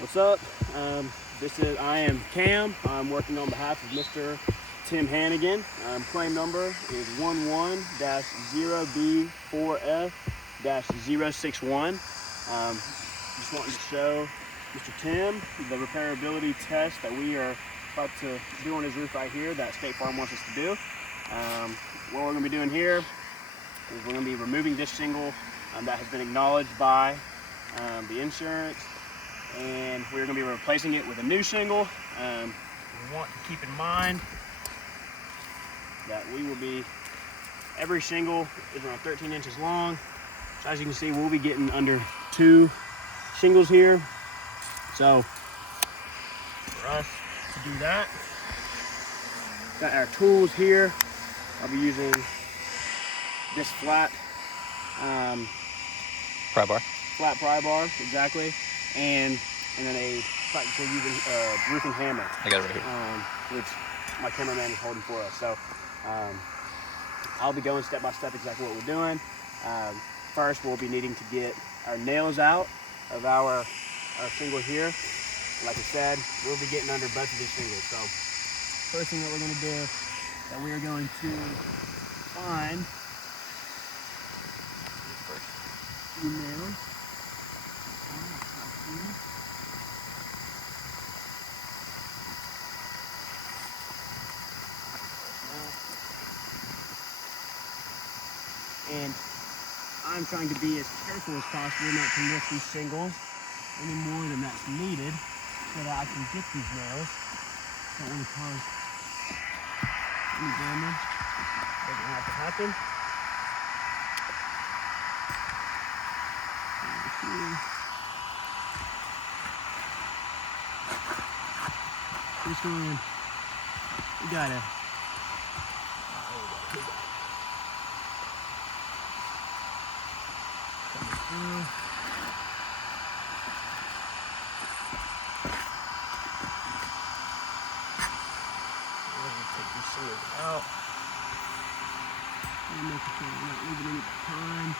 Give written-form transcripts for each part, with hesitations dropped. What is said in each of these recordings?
What's up? I am Cam. I'm working on behalf of Mr. Tim Hanegan. Claim number is 11-0B4F-061. Just wanting to show Mr. Tim the repairability test that we are about to do on his roof right here that State Farm wants us to do. What we're going to be doing here is we're going to be removing this shingle that has been acknowledged by the insurance, and we're going to be replacing it with a new shingle. We want to keep in mind that every shingle is around 13 inches long. So as you can see, we'll be getting under 2 shingles here. So for us to do that, got our tools here. I'll be using this flat pry bar, exactly, and then a practical roofing hammer. I got it right here. Which my cameraman is holding for us. So I'll be going step by step exactly what we're doing. First, we'll be needing to get our nails out of our shingle here. Like I said, we'll be getting under both of these shingles. So first thing that we're going to do is that we are going to find two nails. And I'm trying to be as careful as possible not to lift these shingles any more than that's needed so that I can get these nails. Don't want to cause any damage. Doesn't have to happen. This one, we gotta. Take these shingles out. Make sure we're not leaving any behind.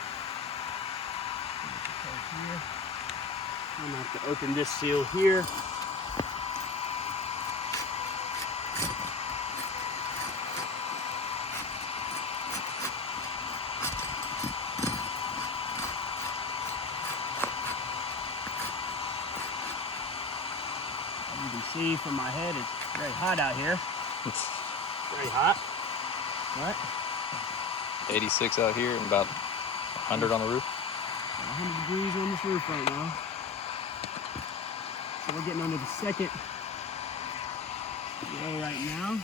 Here. I'm gonna have to open this seal here. As you can see from my head, it's very hot out here. It's very hot. What? 86 out here and about 100 on the roof. 100 degrees on this roof right now. So we're getting under the second row right now.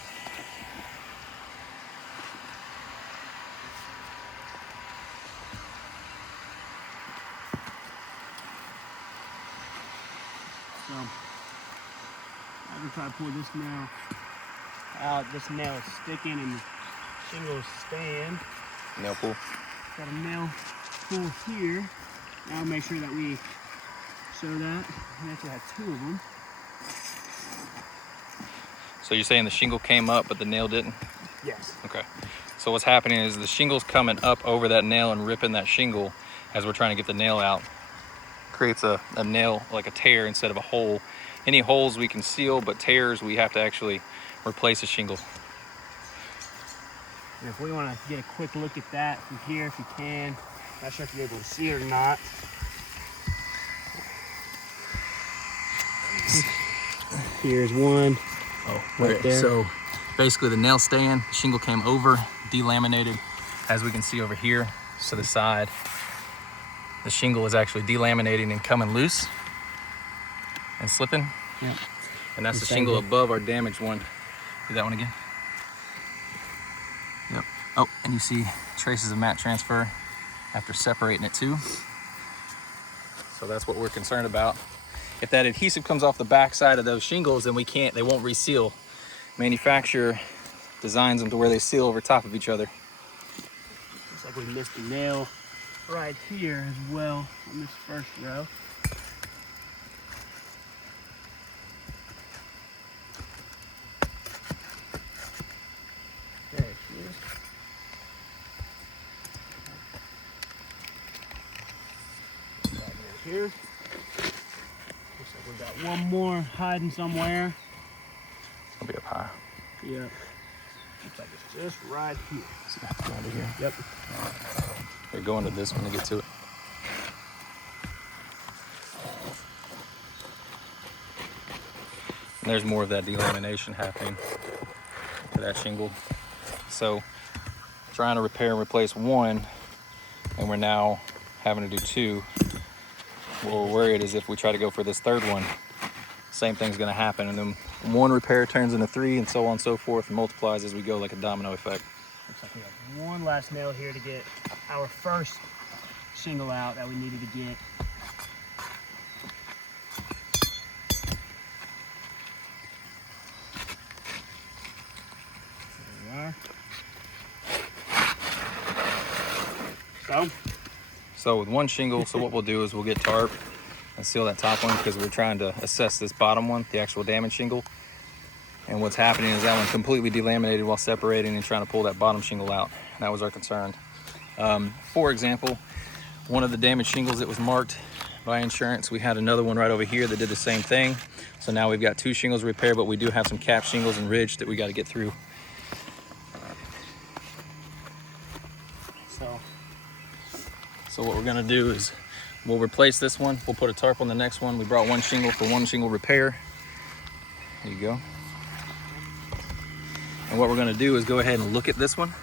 So I'm gonna try to pull this nail out. This nail is sticking and the shingle is staying. Nail pull. Got a nail pull here. Now make sure that we show that. We actually have 2 of them. So you're saying the shingle came up but the nail didn't? Yes. Okay. So what's happening is the shingle's coming up over that nail and ripping that shingle as we're trying to get the nail out. Creates a nail, like a tear instead of a hole. Any holes we can seal, but tears we have to actually replace the shingle. And if we want to get a quick look at that from here, if you can. Not sure if you're able to see it or not. Here's one. Oh, right there. So basically the nail staying, shingle came over, delaminated, as we can see over here to the side. The shingle is actually delaminating and coming loose and slipping. Yeah. And that's the shingle above our damaged one. Do that one again. Yep. Oh, and you see traces of mat transfer after separating it too. So that's what we're concerned about. If that adhesive comes off the back side of those shingles, then they won't reseal. Manufacturer designs them to where they seal over top of each other. Looks like we missed a nail right here as well on this first row. There she is. Here. Looks like We've got one more hiding somewhere. It'll be up high. Yep. Looks like it's just right here. See, go under here. Yep. Here, go into this one to get to it. And there's more of that delamination happening to that shingle. So trying to repair and replace one, and we're now having to do two. What we're worried is if we try to go for this third one, same thing's gonna happen, and then one repair turns into three, and so on and so forth, and multiplies as we go like a domino effect. Looks like we have one last nail here to get our first shingle out that we needed to get. There we are. So with one shingle, so what we'll do is we'll get tarp and seal that top one, because we're trying to assess this bottom one, the actual damaged shingle. And what's happening is that one completely delaminated while separating and trying to pull that bottom shingle out. And that was our concern. For example, one of the damaged shingles that was marked by insurance, we had another one right over here that did the same thing. So now we've got two shingles repaired, but we do have some cap shingles and ridge that we got to get through. So what we're gonna do is we'll replace this one. We'll put a tarp on the next one. We brought one shingle for one shingle repair. There you go. And what we're gonna do is go ahead and look at this one.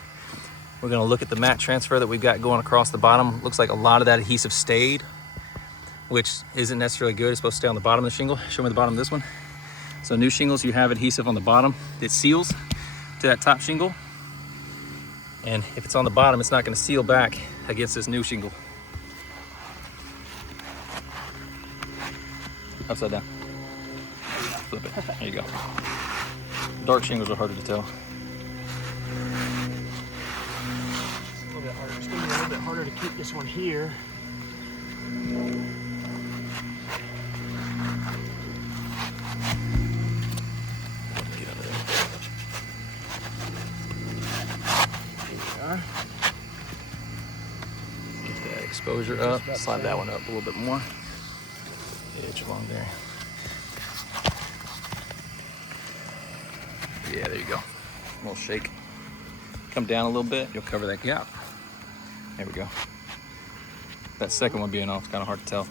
We're gonna look at the mat transfer that we've got going across the bottom. Looks like a lot of that adhesive stayed, which isn't necessarily good. It's supposed to stay on the bottom of the shingle. Show me the bottom of this one. So new shingles, you have adhesive on the bottom that seals to that top shingle. And if it's on the bottom, it's not gonna seal back against this new shingle. Upside down. Flip it. There you go. Dark shingles are harder to tell. It's a little bit harder. It's going to be a little bit harder to keep this one here. Get under there. Here we are. Get that exposure up. Slide that one up a little bit more. Edge along there. Yeah, there you go. A little shake. Come down a little bit, you'll cover that gap. There we go. That second one being off, it's kind of hard to tell.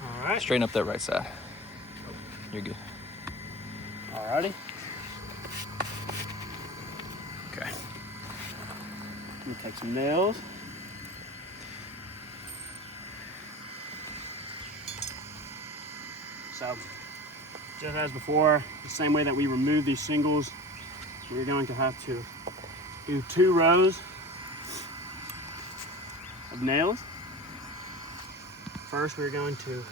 All right. Straighten up that right side. You're good. Alrighty. Okay. We'll take some nails. So, just as before, the same way that we remove these shingles, we're going to have to do 2 rows of nails. First, we're going to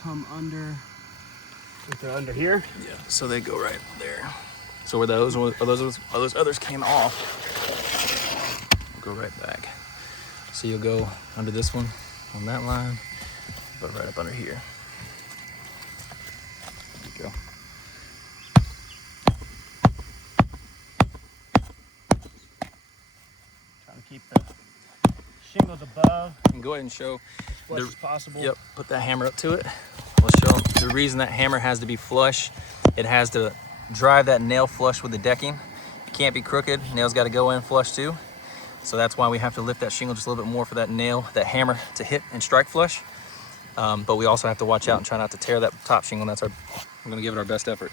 come under here. Yeah, so they go right there. So where those others came off, go right back. So you'll go under this one on that line, but right up under here. There you go. Trying to keep the shingles above And go ahead and show as flush as possible. Yep, put that hammer up to it. Let's show them. The reason that hammer has to be flush, it has to drive that nail flush with the decking. It can't be crooked. Nail's got to go in flush too. So that's why we have to lift that shingle just a little bit more for that nail, that hammer to hit and strike flush. But we also have to watch out and try not to tear that top shingle. And we're going to give it our best effort.